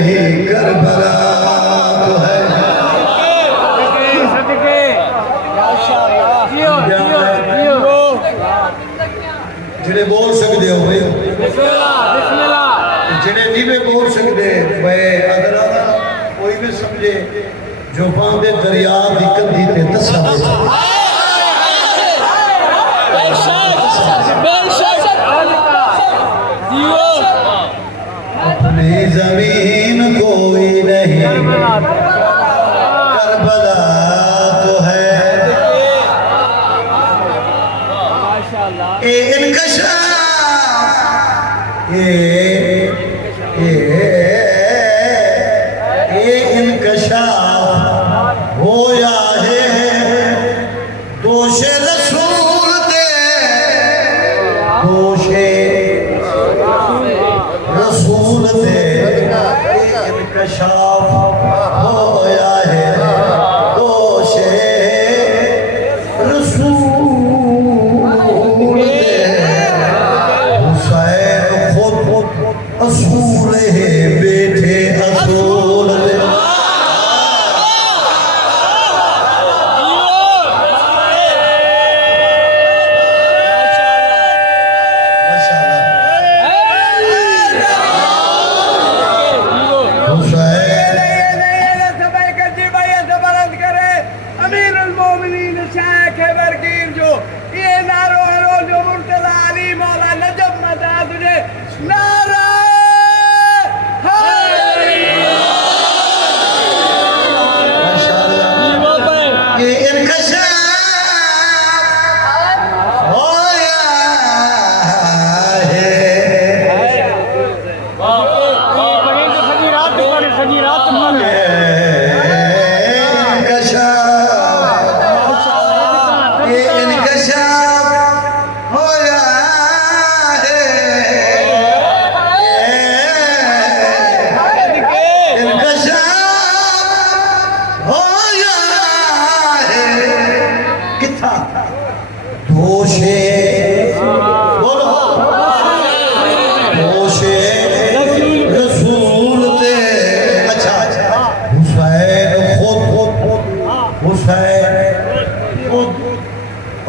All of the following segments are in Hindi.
नहीं करबला तो है जिन्हें बोल सकते हो भाई जिन्हें नहीं बोल सकते भाई अगर कोई भी समझे जो पांदे दरिया की कंधी ते दसा अपनी जमीन कोई नहीं करबला तो है ए इनकशाफ इनकशाफ होया है दोषे रसूल दे दोषे रसूल दे इनकशाफ होया है दोषे रसूल दे हुसैन खुद असूल है बेटे असूल दे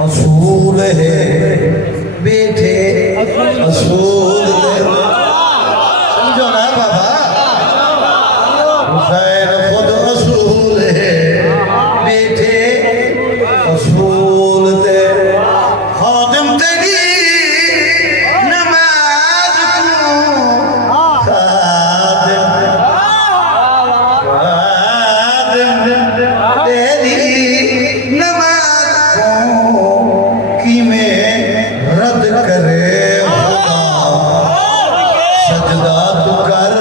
असूल है बेटे असूल समझो ना बाबा हुसैन खुद असूल है बेटे असूल दे खादिम तेरी नमाज को खादिम तेरी नमाज की में रद्द करे सजदा तू कर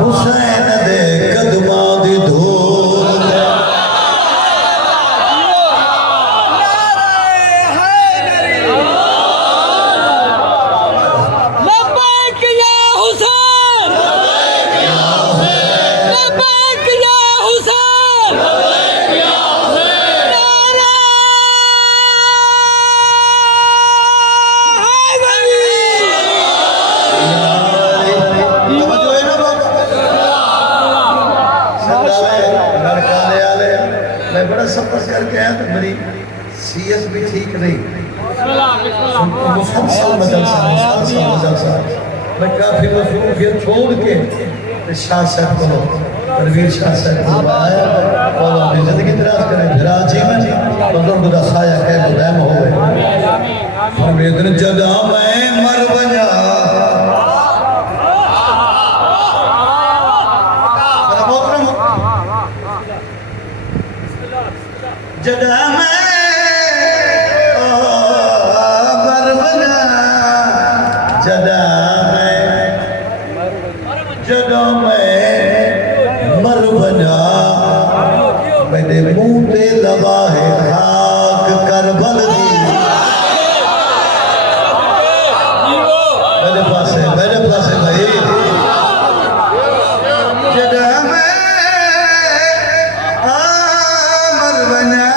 हुसैन दे कदमां दी धूल लब्बैक या हुसैन लब्बैक या हुसैन मैं बड़ा सफर करके आया तो मेरी सीएस भी ठीक नहीं मुसलसल मजलसा मैं काफी फिर छोड़ के शाह साहब को परवीर शाह साहब को आया और अपनी जिंदगी दराज करें फिरा जीवन बुजुर्ग दा साया कह मुदायम हो गए फरमेदन जदा मैं मर बजा जदा मैं मर बजा जदा मैं मर बजा मैंने मुंह पे लगा है खाक करबल दी मेरे पास है भाई जदा मैं मर बजा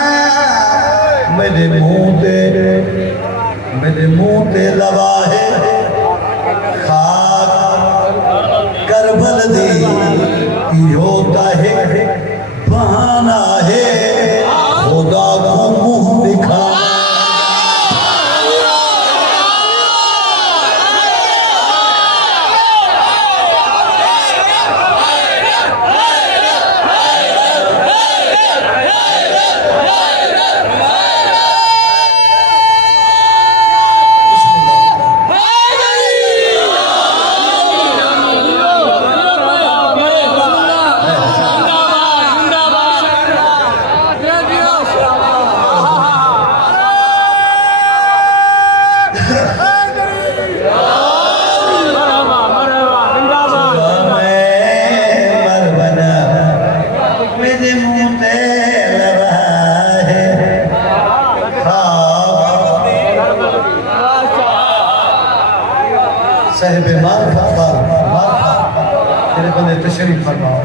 साहिब मारफत तेरे बंदे तशरीफ फरमाओ।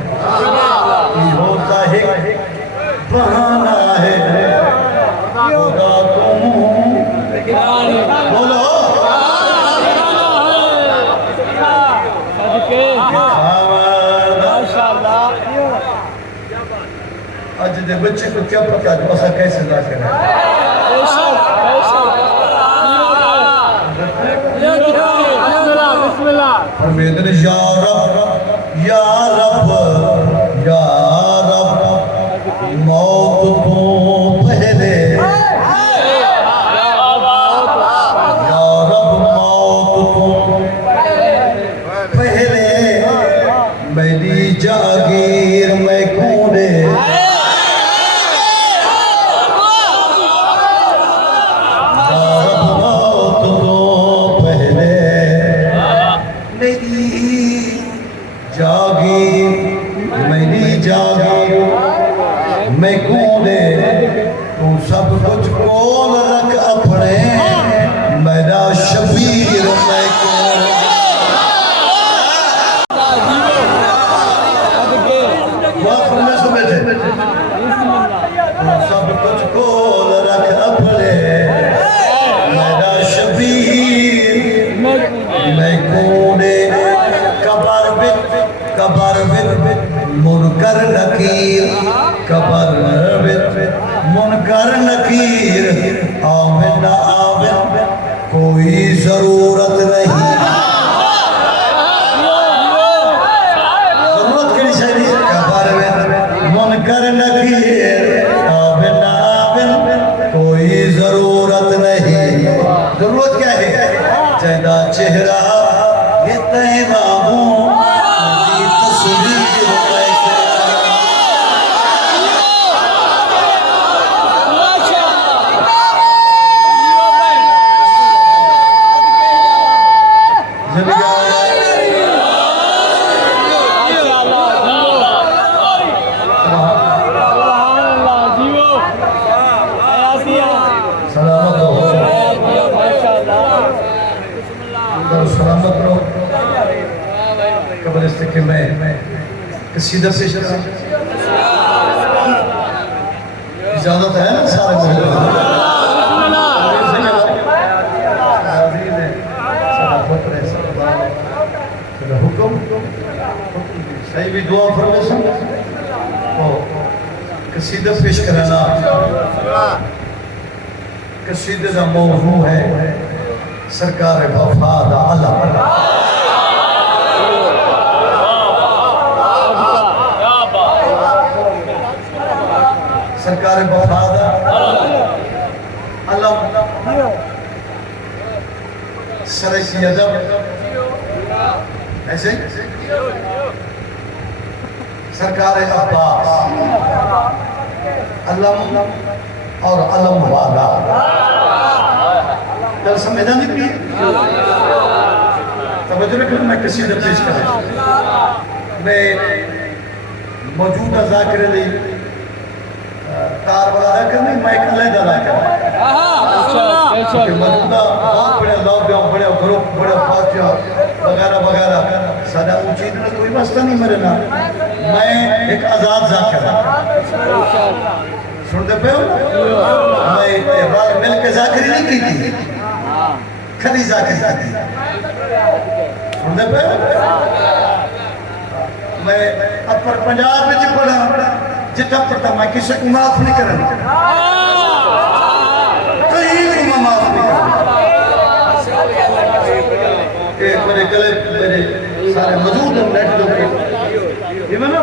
ये होता है बहाना है खुदा तुम बोलो आज दे बच्चे को क्या पता ऐसा कैसे ना करें। फरमाते हैं या रब या रब या रब मौत को पहले या रब मौत को पहले मेरी जागीर में कूदे मैं कूदे तू सब कुछ कोल रख अपने मेरा शबीर मैं सब कुछ कोल रख अपने मेरा शबीर मैं कूदे कबर बित मुनकर नकीर कबर मुनकर नकीर आवे ना आवे कोई जरूरत नहीं। जरूरत की शरीर कबर मुनकर नकीर आवे ना आवे कोई जरूरत नहीं। जरूरत क्या है? तेरा चेहरा ये तेरा सलामत रहो। कब्र से कि मैं कसीदा पेश करूं इजाजत है ना सारे हुक्म सही भी दुआ फरमाइश तो कसीदा पेश कराना। कसीदे का मौजू है सरकार वफा दा आलम। सरकार वफा दा आलम सरकी अदब ऐसे सरकार अब्बास अलम और अलम वाला दल समझा नहीं पी तवज्जो रखना। मैं कसीदा पेश कर मैं मौजूदा ज़ाकिर ली तार वाला करना मैं अलग अदा करना मौजूदा बहुत बड़े लॉक बड़े ग्रुप बड़े फातिहा वगैरह वगैरह सादा ऊंची इतना कोई वास्ता नहीं मेरे ना। मैं एक आजाद ज़ाकिर सुनते पे हो मैं रात मिल के ज़ाकिरी नहीं की थी खली ज़ाकिर थी सुनते पे मैं अपर पंजाब में पढ़ा जितना पढ़ता मैं किसी को माफ नहीं करना कहीं को मैं माफ नहीं करना। मेरे गले मेरे सारे मौजूद हैं नेट पे ये मैंने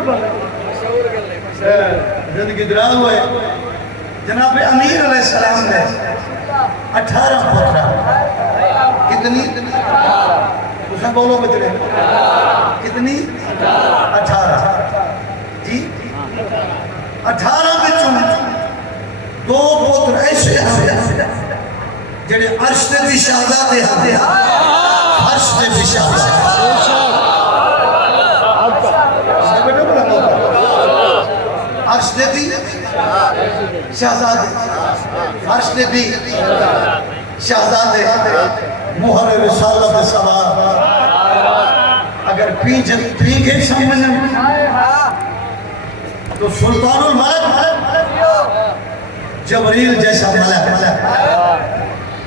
जिंदगी दराज हुए जनाब अमीर अलैहिस्सलाम ने 18 पुत्र कितनी उसने बोलो बचड़े कितनी 18 जी 18 बिचों 2 पुत्र ऐसे जेड़े अर्श दे भी शहजादे हैं अर्श दे भी शहजादे अर्श दे भी शहजादे अर्श दे भी शहजादे मुहर रिसालत सवार अगर पी के समझ तो सुल्तानुल मलक जबरील जैसा मलक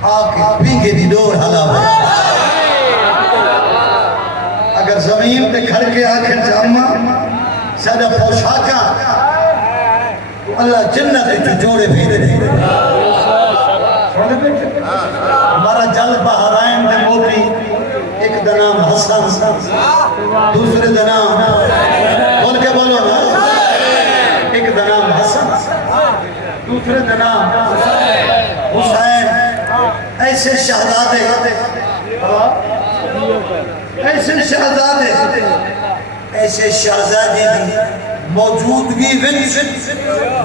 आके पीके दी डोर हलावे। अगर जमीन पे खड़ के आखिर जामा सादा पोशाका तो अल्लाह जन्नत के जोड़े भेज दे। हमारा जल बहराइन दे मोती एक दा नाम हसन, दूसरे दा नाम बोल के बोलो ना, एक दा नाम हसन, दूसरे दा नाम हुसैन। ऐसे शहजादे, ऐसे शहजादे, ऐसे शहजादे की मौजूदगी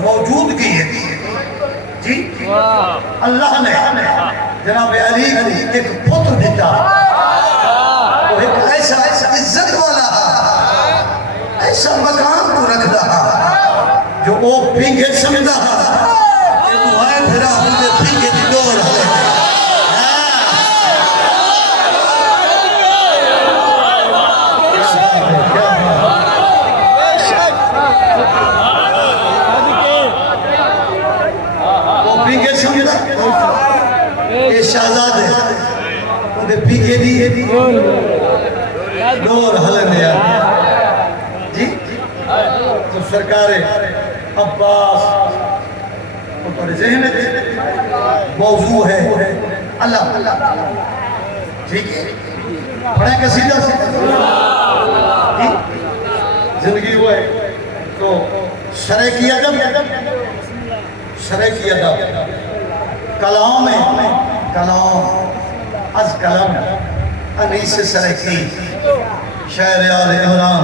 मौजूदगी है जी। अल्लाह ने जनाब अली को एक पुत्र दिता, वो एक ऐसा इज्जत वाला ऐसा मकाम को रखता जो वो पीके समझा फिरा पीके की डोर शहजादे उनके पीके दी डोर हलन जी। तो सरकार अब्बास ऊपर जहन मौजू है अल्लाह, ठीक है। पढ़े कसीदा से जिंदगी वो है तो शरय की अदब, शरय की अदब कलाम में कलाम अज कलम अनीस सरकी शायर आल इमरान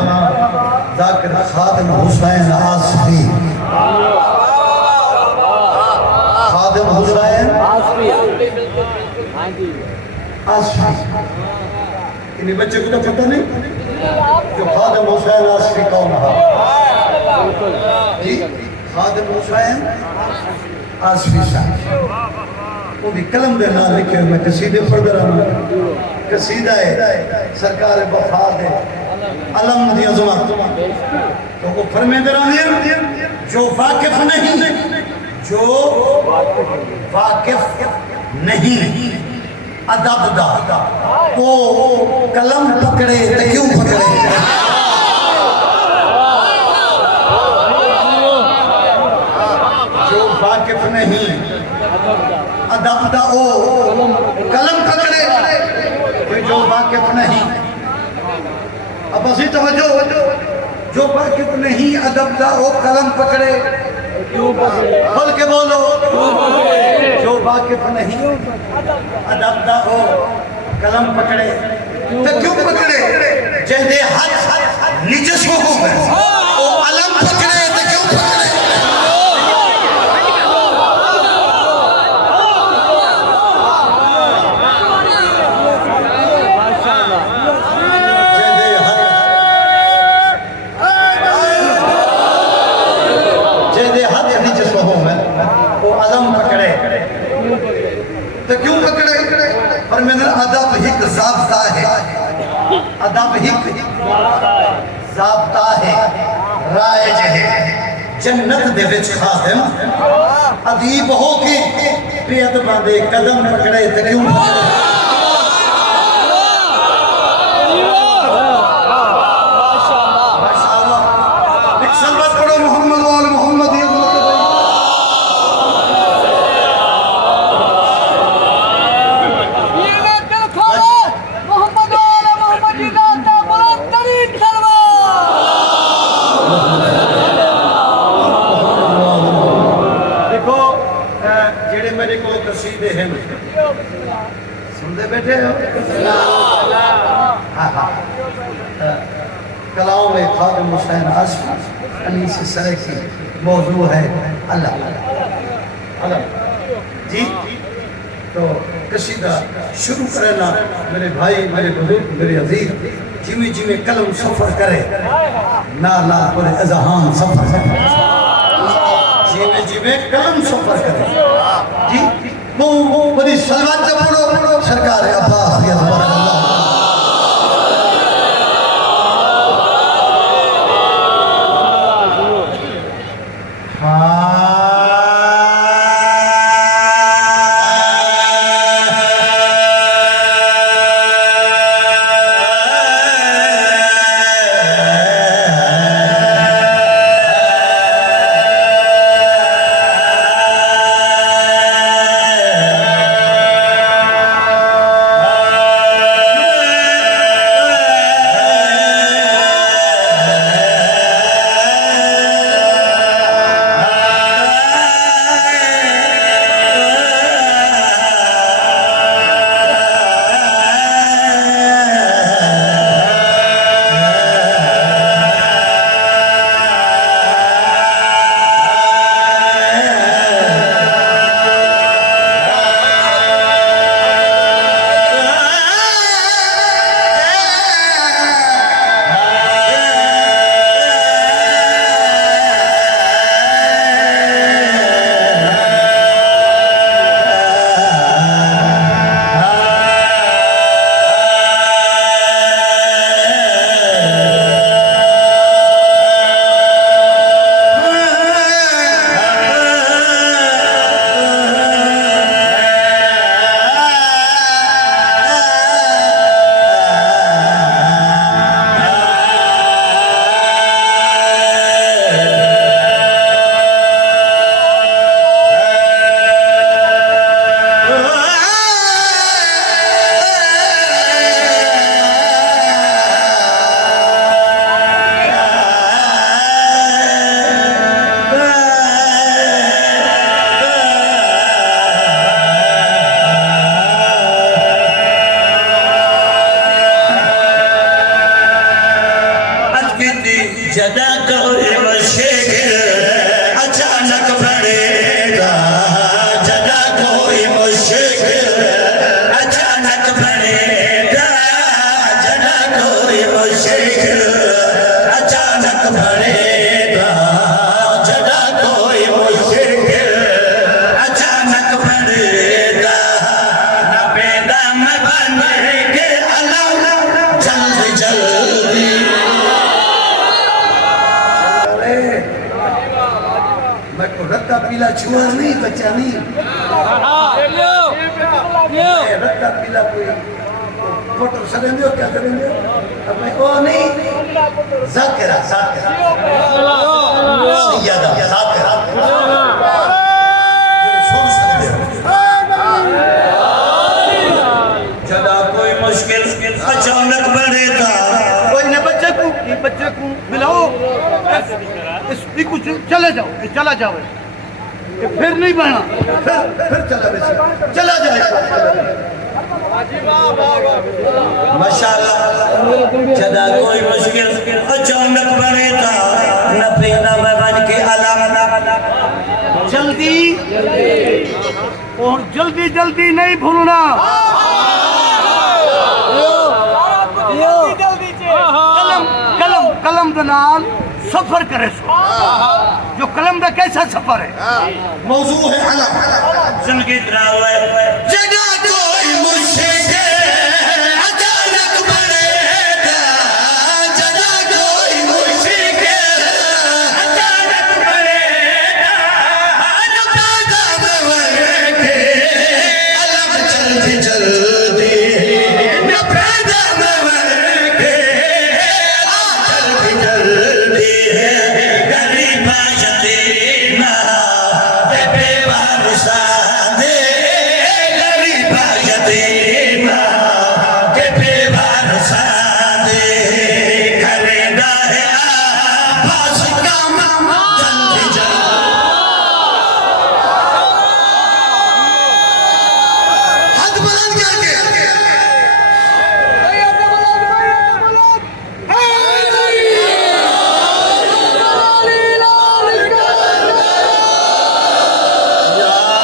जाकिर खादिम हुसैन आसफी, खादिम हुसैन आसफी। इन बच्चे को तो पता नहीं जो खादिम हुसैन आसफी कौन है जी। खादिम हुसैन आसफी साहब उनकी कलम के नाम लिखे मैं कसीदे पढ़ रहा। कसीदा है सरकार वफा दे अलम दी अजमत, तो वो फरमाते रहंदे जो वाकिफ नहीं, जो वाकिफ नहीं अदब दा वो कलम पकड़े तो क्यों पकड़े। जो वाकिफ नहीं अदब दा ओ कलम पकड़े, जो वाकिफ नहीं। अब असी तवज्जो, जो वाकिफ नहीं अदब दा ओ कलम पकड़े, खोल के बोलो। जो वाकिफ नहीं अदब दा ओ कलम पकड़े तो क्यों पकड़े। जैसे हाथ निजस हो ओ अलम पकड़े तो क्यों पकड़े। तो क्यों पकड़े। पर मैंने अदब हिक ज़ाब्ता है, अदब हिक ज़ाब्ता है, राइज है जन्नत दे विच खादिम अदीब हो के बेअदबां दे कदम पकड़े तो क्यों पकड़े। सुनते बैठे हो कलाम में खादिम हुसैन आसफी अनीस सरकी मौजू है अल्लाह जी। तो कसीदा शुरू करना मेरे भाई, मेरे बुजुर्ग, मेरे अजीज, जिमें जिमें कलम सफर करे ना ना पूरे अजहान सफर करे, जिमें जिमें कलम सफर करे जी। वो बड़ी सलवात से पढ़ो सरकार अब्बास मुश्किल अचानक बढ़ेगा जदा कोई मुश्किल अचानक बढ़ेगा जदा कोई मुश्किल अचानक बढ़ेगा जदा कोई मुश्किल अचानक बढ़ेगा न पैदा में बनेंगे अल्लाह जल्दी जल्दी मैं को रत्ता पीला छुआ नहीं बच्चा नहीं रत्ता पीला कोई फोटो सगेंगे क्या करेंगे अब मैं ओ नहीं जाकिरा जाकिरा सैयदा जाकिरा सुन सकते हो जदा कोई मुश्किल अचानक बढ़ेगा कोई ने बच्चे को मिलाओ इसकी कुछ चले जाओ ये चला जाओ ये फिर नहीं बना फिर चला वैसे चला जाएगा माशाल्लाह जदा कोई मुश्किल अचानक बढ़ेगा न पैदा में बन के अलाम जल्दी और जल्दी जल्दी नहीं भूलना कलम कलम कलम का नाम सफर करे जो कलम का कैसा सफर है मौजू है अलग जिंदगी ड्राइवर जदा कोई मुश्किल अचानक बढ़ेगा जदा कोई मुश्किल अचानक बढ़ेगा न पैदा में बन के अलाम जल्दी जल्दी न पैदा में बन के जल्दी जल्दी गरीब यतीमा बेवार सादे गरीब यतीमा बेवार सादे करेगा है आवाज काम जल्दी जल्दी हाथ बुलंद करके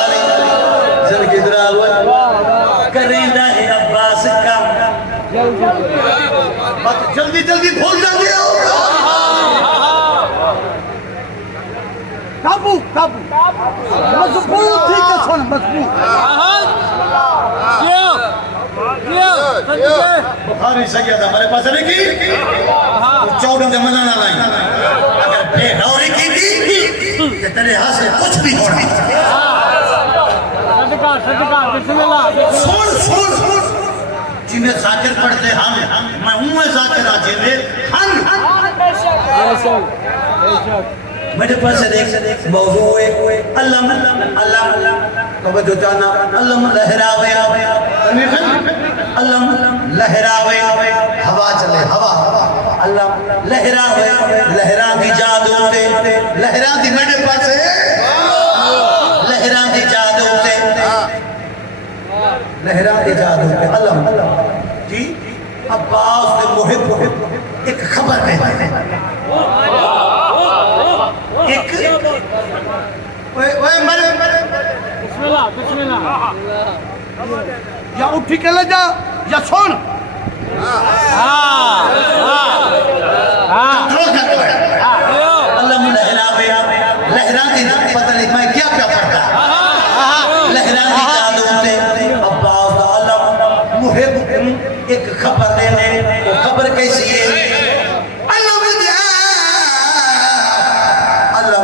जिंदगी ड्राइवर करेगा है अब्बास काम मत जल्दी जल्दी भूल जाते हो काबू काबू मजबूत ठीक है सुन मजबूत बुखारी सकिया था हमारे पास नहीं की 14 में मना ना लाई अगर बेगौरी की थी तो तेरे हाथ से कुछ भी होना सुन सुन सुन जिन्हें जाकिर पढ़ते हम मैं हूं मैं जाकिर आज जिन्हें हम मेरे पास देख मौजू है अल्लाह अल्लाह तवज्जो जाना अल्लाह लहरावे अल्लाह लहरावे हवा चले हवा अल्लाह लहरावे लहरा की जादू से लहरा दी मेरे पास लहरा की जादू से लहरा की जादू से अल्लाह जी अब्बास के मुहिब एक खबर है एक ओए मरे या उठी के ले जा या सुन अल्लाह लहरावे लहरा दी पता नहीं मैं क्या क्या पढ़ता लहरा दी जादू से अब्बास दा अल्लाह मुहिब एक खबर देने वो खबर कैसी है अल्लाह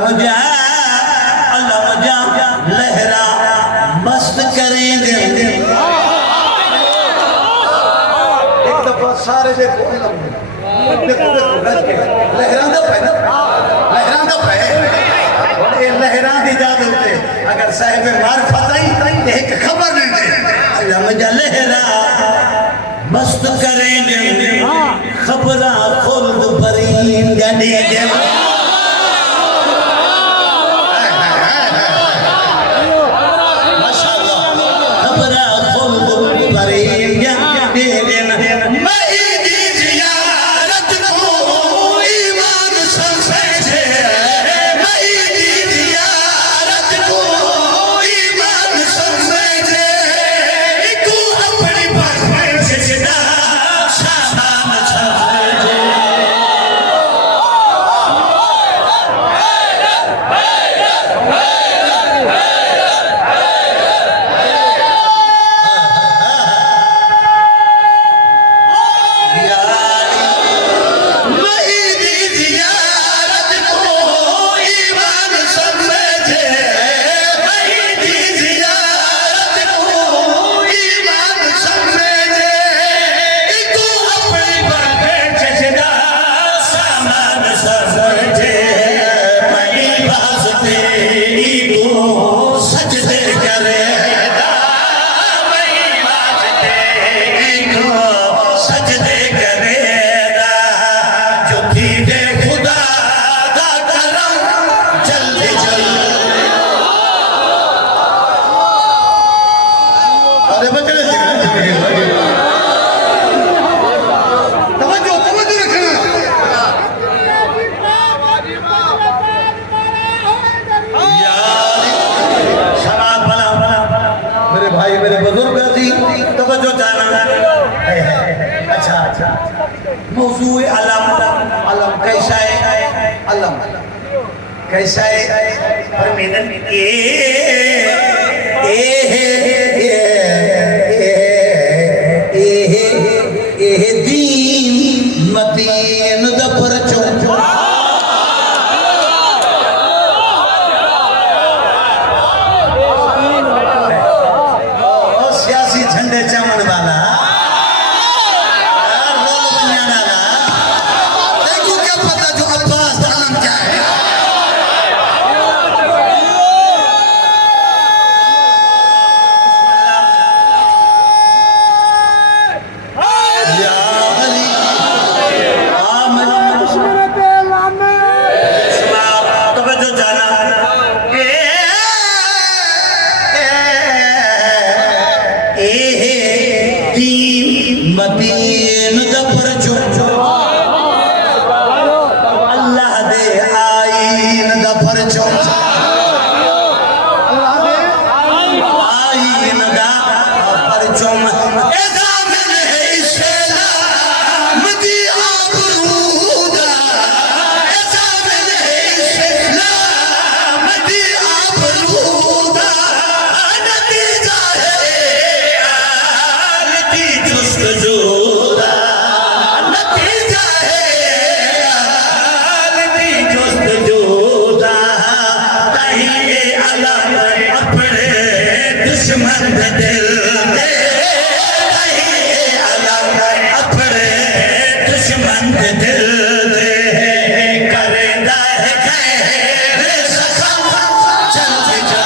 मुझे लहरा मस्त करेंगे एक दफा सारे देखो लहरांदा पे ना लहरांदा पे और ये लहरा दी जादू से अगर साहिब मार्फत आई तो एक खबर नहीं दे अल्लाह मुझे लहरा मस्त करेंगे खबरा खुल्द भरेंगे मौजू अलम अलम कैसा है अलम कैसा है फरमीदन दीन मतीन दफर चो सियासी झंडे चमन वाला मदीन दफर चो अल्लाह दे आईन दफर चो आईन दा दफर चो ऐसा मन है इस्लाम दी आबरूदा ऐसा मन है इस्लाम दी आबरूदा नतीजा है आलती जुस्तजू दुश्मन दिल दे अपने दुश्मन दिल दे करेंदा है खैर सखम चल चल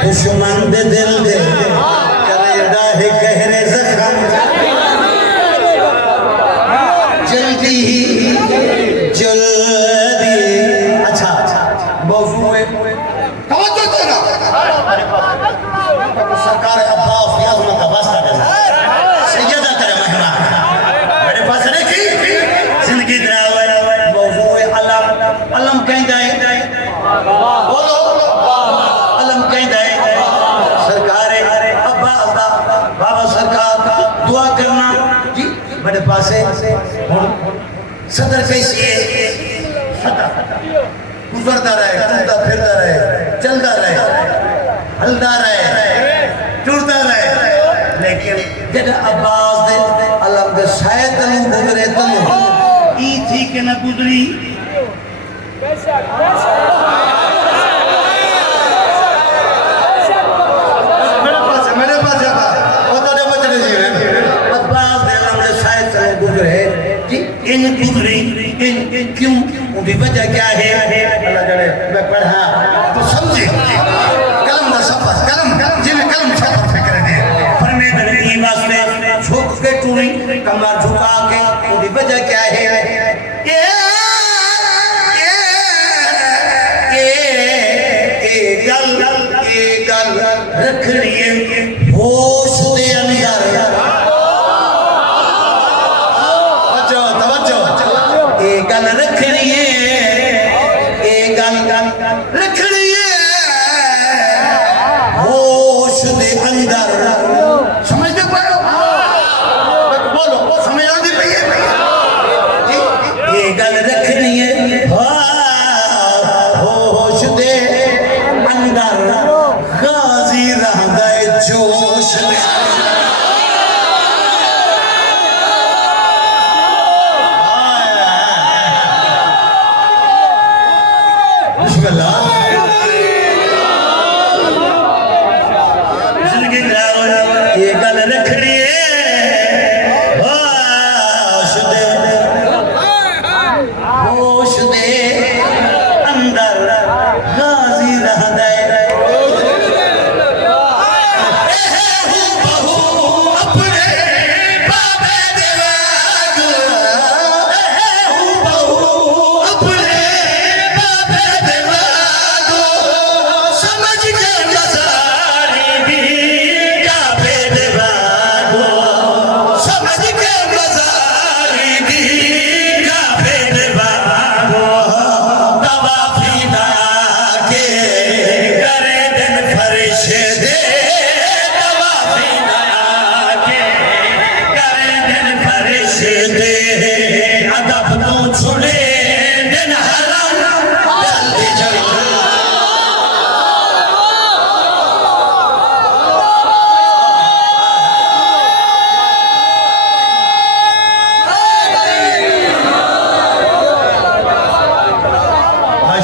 दुश्मन दे दिल दे करेगा है गहरे जख्म जल्दी जल्दी अच्छा मौजू है तवज्जो देना सरकार अब्बास याज़मा का वास्ता देना सैयदा करे मेहमान मेरे पास नहीं की जिंदगी दरावर मौजू है अलम अलम कहंदा है बोलो अलम कहंदा है बाबा सरकार दुआ करना जी बड़े पास है सदर कैसी है गुजरता रहे घूमता फिरता रहे चलता रहे हलता रहे टूटता रहे लेकिन जब अब्बास दे अलम दे शायद तनु गुजरे तनु ई थी के न गुजरी इन गुजरी इन क्यों उनकी वजह क्या है अल्लाह जाने मैं पढ़ा तो समझे कलम ना सफर कलम जिन्हें कलम सफर फिक्र दे फरमाते हैं वास्ते झुक के टूरी कमर झुका के उनकी वजह क्या है ये गल रखनी है होश दे अंदर गल रखनी है गल रखनी है होश दे अंदर समझते पाओ बोलो समझ आती पई है ये गल रखनी है होश दे अंदर गाजी रह गए जोश में ये गल रखनी है होश दे अंदर गाजी रह गए अपने बाबे दे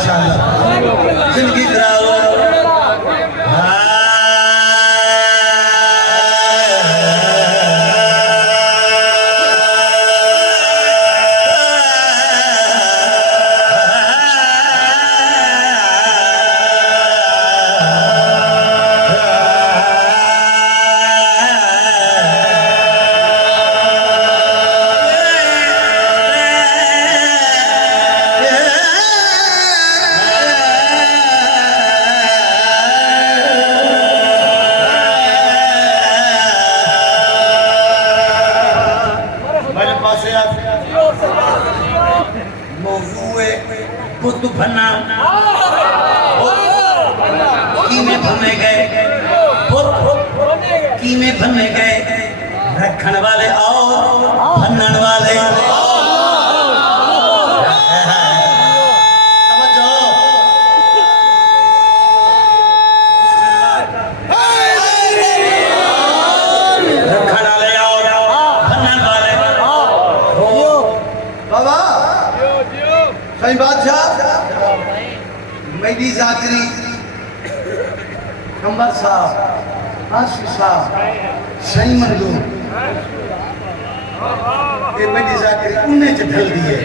माशाल्लाह जिंदगी खराब बुद्ध भन्ना कीमे भन्ने गए कीमे भन्ने गए रखन वाले और भन्नन वाले रखन वाले और भन्नन वाले बाबा सही बादशाह मेरी जाकरी कंबर साहब आसिफ साहब सही मन लो ये मेरी जाकरी उन्हें च ढल दिए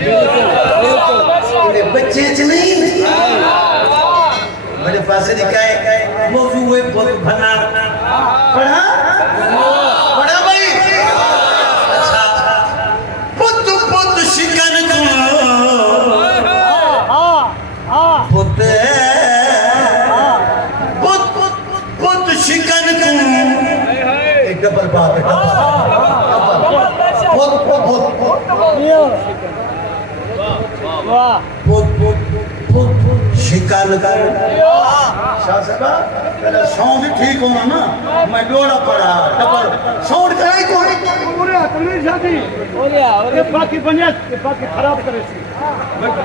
ये बच्चे च नहीं मेरे पास दिखाए मौजू है बहुत भना पढ़ा पढ़ा भाई अच्छा पुत पुत शिकन पुत पुत शिकन एक डबल बात है बहुत बहुत बहुत शिकन शाह साहब पहले सॉन्ग भी ठीक होना ना मैं डोरा पड़ा डबल सॉन्ग कराई कोई पूरे तमीर शादी ये बाकी बनिया ये बाकी खराब करे सी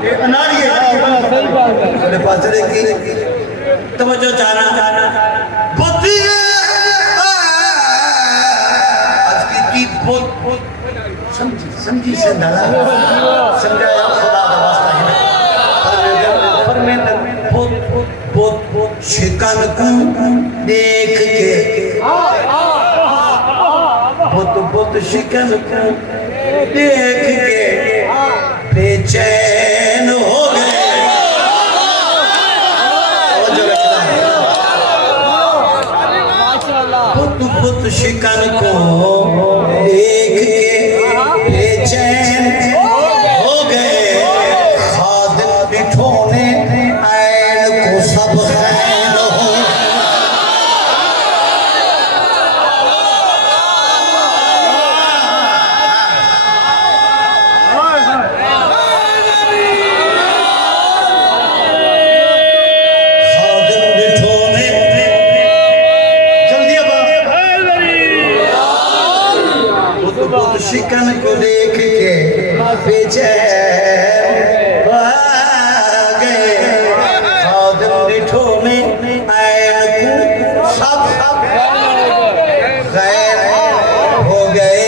ये अनाड़ी है सही बात है मेरे पास की तवज्जो चाहना बुद्धि आज की बहुत समझी से डाला समझाया खुदा का वास्ता है पर मैं बहुत शिकन को देख के बहुत शिकन को देख के बेचैन हो गए बहुत शिकन को देख के बेचैन हो गए खादिम बिठोने ऐन को सब खैर हो खादिम बिठोने जल्दी अब बहुत शिकन को देख के बेचैन हो गए खादिम बिठोने ऐन को सब खैर हो गए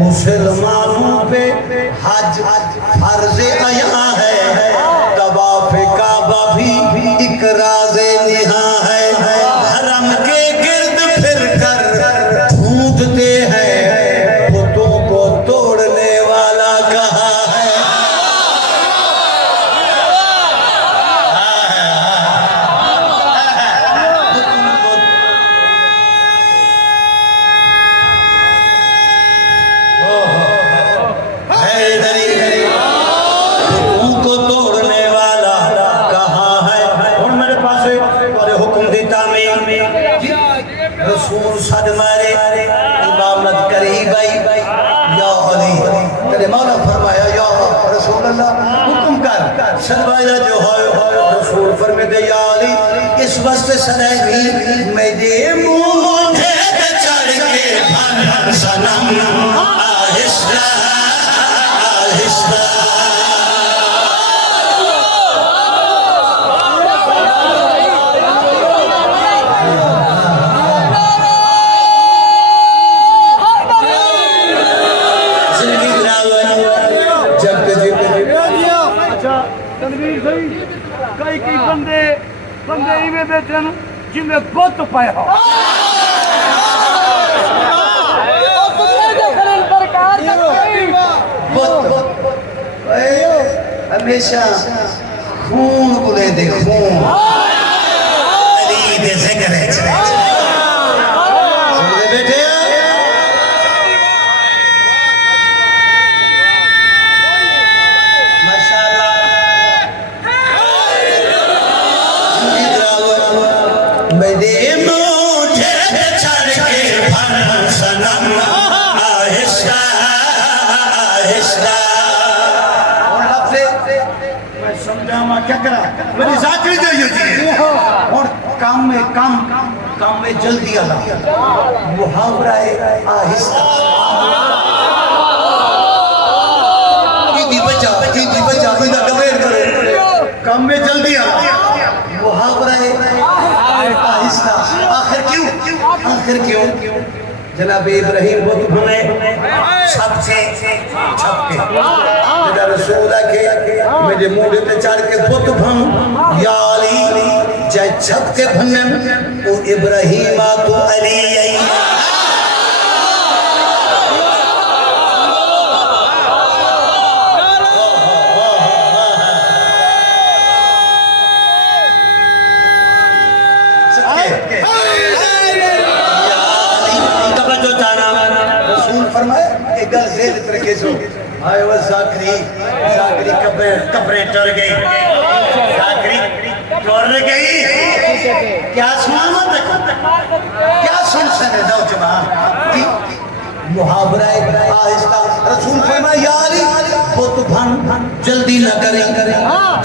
मुसलमानों पे हज फर्ज आया है तवाफ काबा भी एक राज़े निहा है हरम के गिर्द फिर कर ढूंढते हैं बुतों को तोड़ने वाला कहाँ है को तोड़ने वाला कहाँ है और मेरे पास और हुक्म देता में रसूल सद मारे इमामत करी भाई या अली तेरे मौला फरमाया या रसूल अल्लाह हुक्म कर सदवाया जो है रसूल फरमाते या अली इस वास्ते सदैवी मेरे मुंह पे चढ़ के भन सनम आहिस्ता आहिस्ता सही कई बंदे बंदे इवें बैठे न जिन्हें बुत पाया हो हमेशा खून बुले दे खून अली दे जिक्र है बेटे माशाल्लाह मेरे मुझे छड़ के फन सनम आहिस्ता आहिस्ता समझा मैं क्या करा मेरी जाकरी जो ये जी और काम में जल्दी आला मुहावरा है आहिस्ता की बचा इधर कमेंट करे काम में जल्दी आ मुहावरा है आहिस्ता आखिर क्यों जनाब इब्राहिम बुत बने छप के जदा रसूल के मेरे मुंह पे चढ़ के बुत भन या अली जय छप के भनन ओ इब्राहिम तो अली आई गल जेल तरीके से आए वो जाकरी कब्रें टूट गई जाकरी टूट गई क्या सुना देखो क्या सुन सने दो जवान मुहावरा आहिस्ता रसूल फरमाया या अली बुत भन जल्दी न करें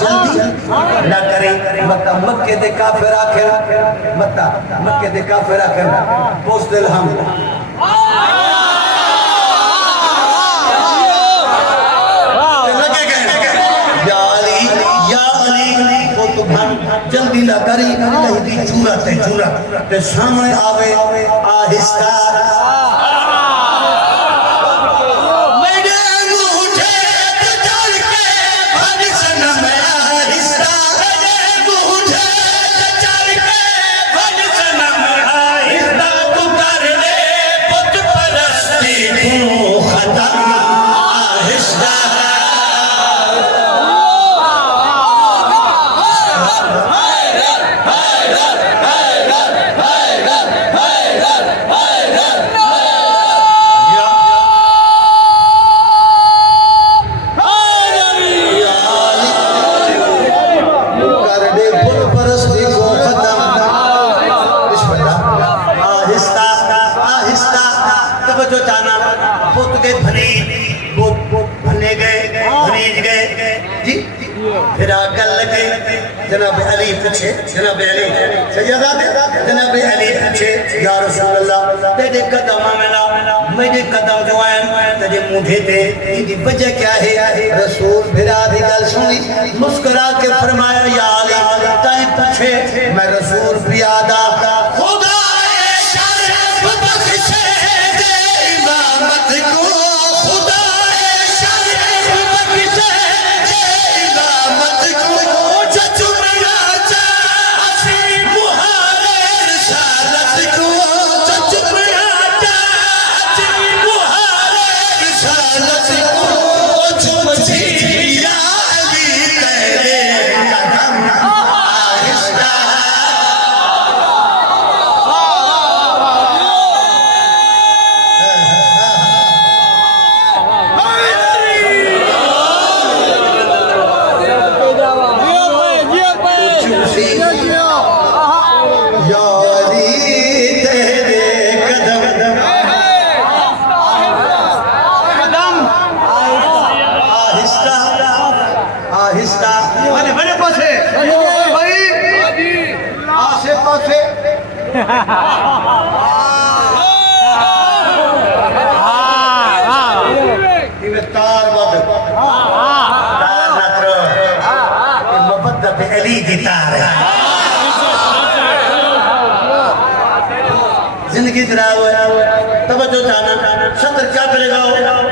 जल्दी न करें मक्के दे काफिर आखिर मक्के दे काफिर आखिर बुज़दिल हम जल्दी ना करी कहीं जूरत ते सामने आवे आहिस्ता मेरे मुझे चढ़ के भन सनम आहिस्ता मेरे मुझे चढ़ के भन सनम आहिस्ता तू कर ले बुत परस्ती तू खत्म आहिस्ता जनाब अली पूछे जनाब अली सैयदा जनाब अली पूछे या रसूल अल्लाह तेरे कदम में ना मेरे कदम जो आए तेरे मुंडे पे इदी वजह क्या है रसूल फिरा दी गल सुनी मुस्कुरा के फरमाया या अली ताई पूछे मैं रसूल प्रियादा खुदा शर्फ बख्शे दे इमामत को खुदा शर्फ बख्शे दे इमामत को जिंदगी तवज्जो चाहना सतर क्या करेगा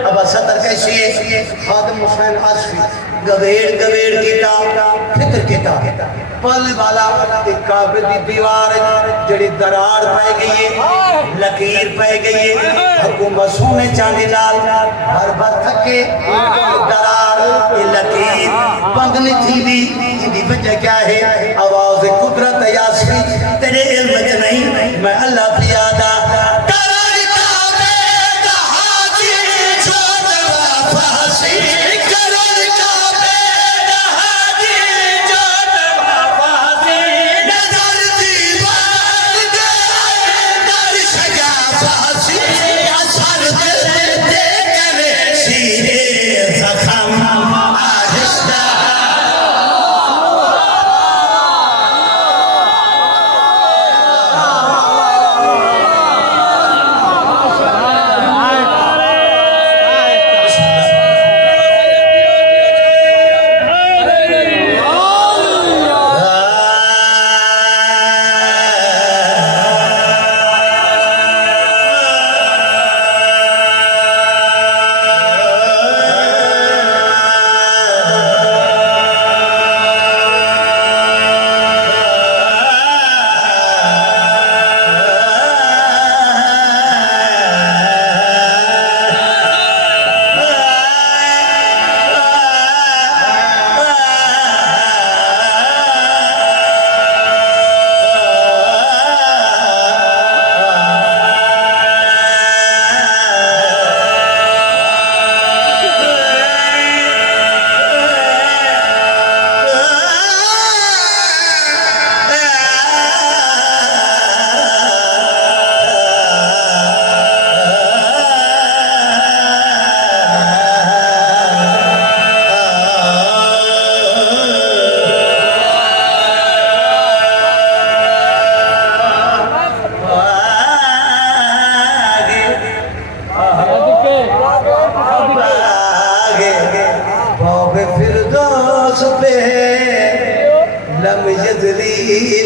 अब सतर कैसी है खादिम हुसैन आसफी गवेड़ गवेड़ कीता फिक्र कीता पल वाला एक काबे दी दीवार जड़ी दरार पै गई है लकीर पै गई है हुकूमत सोने चांदी लाल हर बार थके दरार ये लकीर बंद नहीं थी दी इदी वजह क्या है आवाज कुदरत यासफी तेरे इल्म च नहीं मैं अल्लाह की याद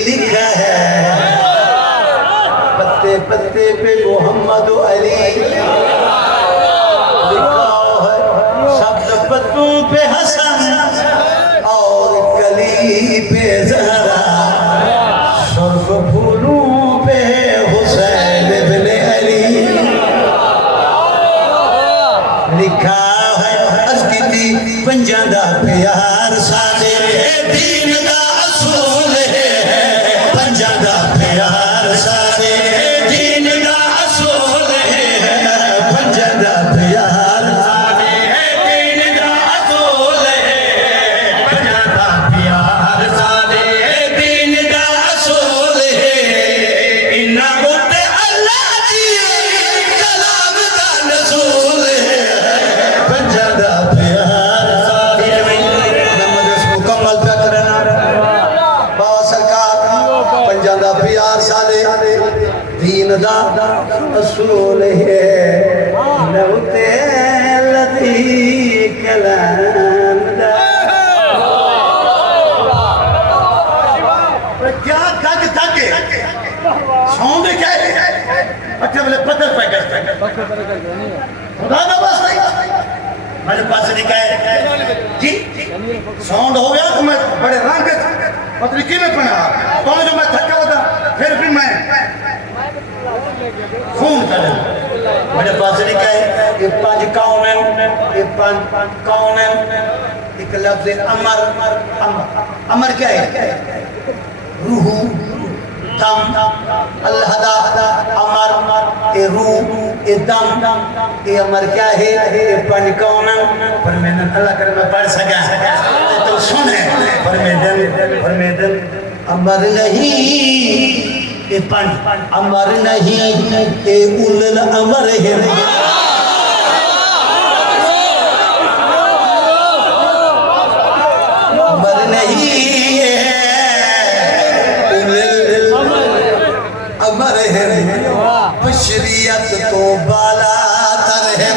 लिखा है पत्ते पत्ते पे मोहम्मद अली लिखा है शब्द पत्तों पे हसन और कली पे जहरा सर्व फूलों पे हुसैन इब्ने अली लिखा है अस्की पंजादा प्यार सारे दीन दा असूल है पंजादा प्यार सारे दीन दा असूल है पंजादा प्यार सारे दीन दा असूल है पंजादा प्यार सारे दीन दा असूल है इन्ना उते अल्लाह दी कलाम दा नसूल है पंजादा प्यार प्यार साले दीन दा असूल है नवते लती कलाम दा क्या गज थके सौंदे क्या है अच्छा बोले पत्थर पे कर खुदा दा बस नहीं मेरे पास निकाय जी साउंड हो गया तो मैं बड़े रंग पत्रिकी में पढ़ा तो जो मैं थका होता फिर भी मैं खून कर मेरे पास निकाय ये पांच कौन है ये पांच कौन है एक लफ्ज अमर अमर क्या है रूह दम अल्लाह दा अमर ए रूह ए दम ए अमर क्या है ये पांच कौन पर मैंने अल्लाह कर मैं पढ़ सका तो सुने परमेदन अमर नहीं ये पंड अमर नहीं ये उलल अमर है अमर नहीं उलल अमर है बशरियत तो बाला तर है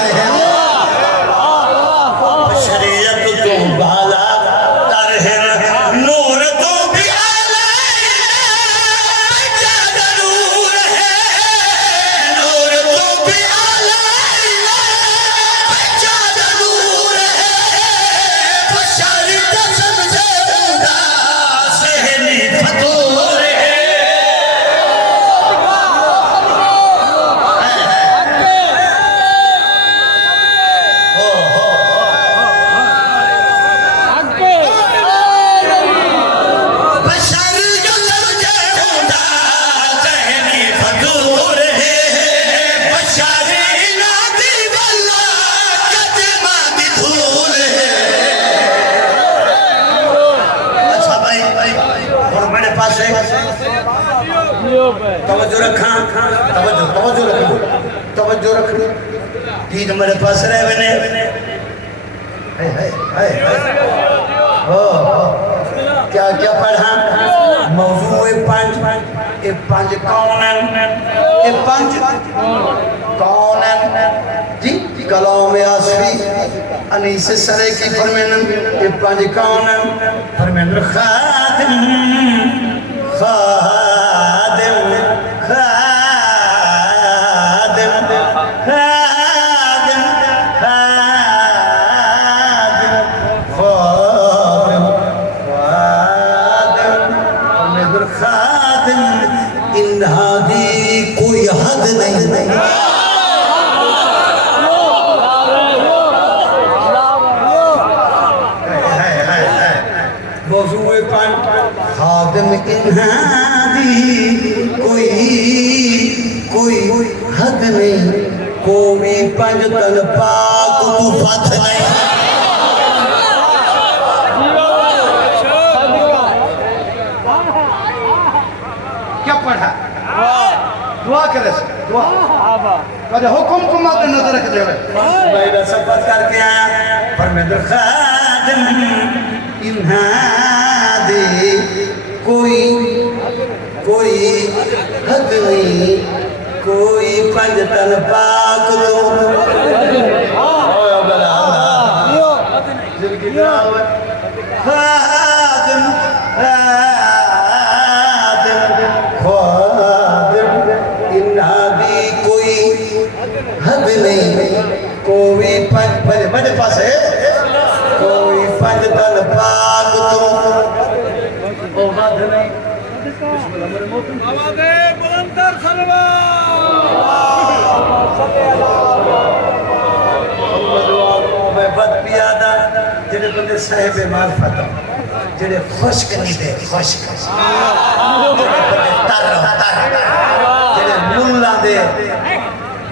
बशरियत तो बाला नूर तो भी नूर तो भी तवज्जो रखा तवज्जो रख तीन मेरे पास रह बने क्या क्या पढ़ा मौजू ये पंज कौन जी कलाम आसरी अनीस सरे की फरमान ये पंज कौन फरमान खादिम खादिम खादिम खादिम खादिम खादिम खादिम खादिम इन हादी कोई हद नहीं खादिम इन्हादी कोई हद नहीं कोई पंज तन पाक तू फत नहीं क्या पढ़ा दुआ करे दुआ कदे हुक्म को मत नजर रख दे मैं सब बात करके आया पर मैं खादिम इन्हादी कोई हद नहीं कोई पंज तन पाक तो खादिम इन्हादी कोई हद नहीं कोई पंज मेरे पास है कोई पंज तन पाक तो ओ हद नहीं आवाज़े बुलंदर मैं बद पियादा जेडे बंदे साहिब मार्फत जेडे खुश्क नहीं दे खुश्क तर जेडे मुल्ला दे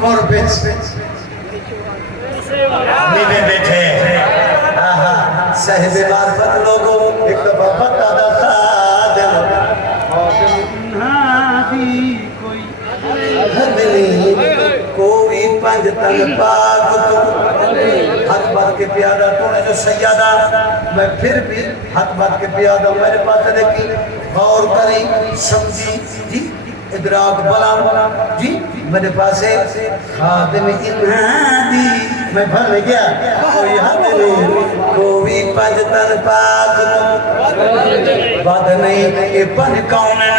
कॉर्बेट नीवे बैठे साहिब मार्फत लोगों एक दफा बता दा खादिम कोई हद नहीं कोई पंज तन पाक तो हाथ बात के प्यादा तूने जो सैयदा मैं फिर भी हाथ बात के प्यादा मेरे पास देखी गौर करी समझी जी इदराक बला जी मेरे पास है खादिम इन्हादी मैं भर गया कोई हद नहीं कोई पंज तन पाक बात नहीं ये पंज कौन है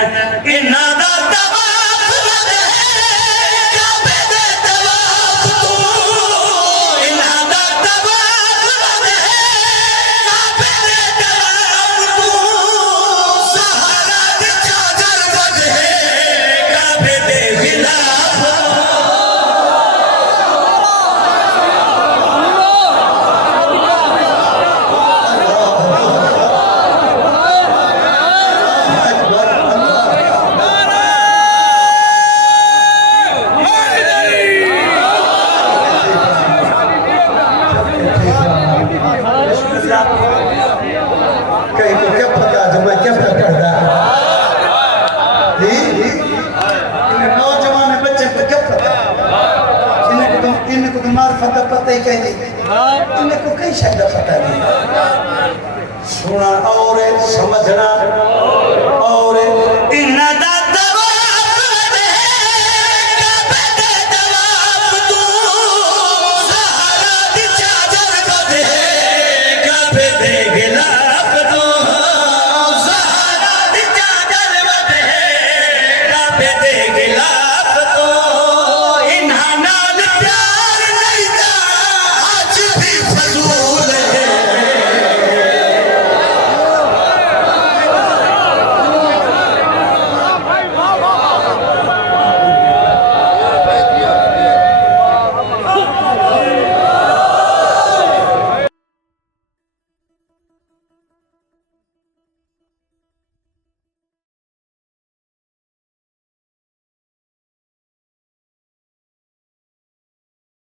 इन्हादा पता ही कहीं इन्हें को कई शब्द पता नहीं सुना और समझना और